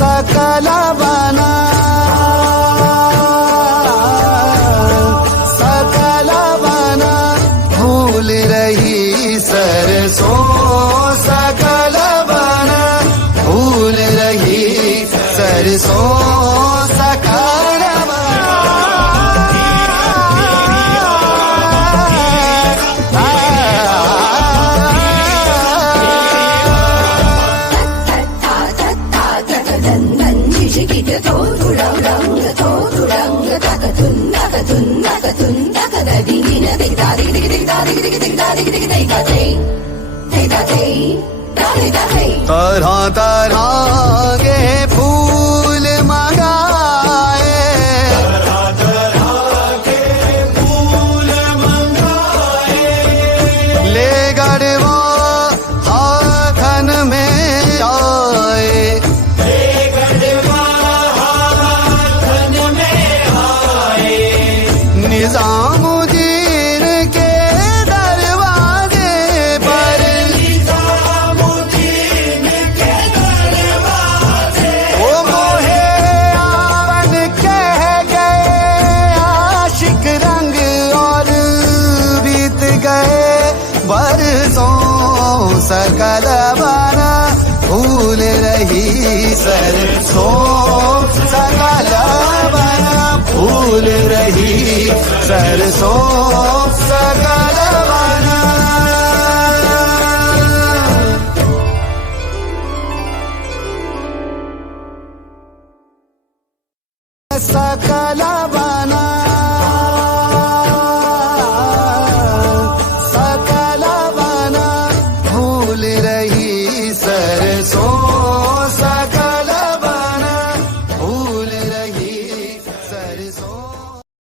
सकल बना, सकल बना फूल रही सरसों, सकल बना फूल रही सरसों, सकल बना। तरह तरह के फूल मंगाए, ले गड़वा हाथन में आए, निजामुद्दीन के दरवाजे पर, ओ मोहे आवन कह गए आशिक रंग, और बीत गए बरसों, सकल बना फूल रही सरसों, सकल बना फूल रही सरसों, सकल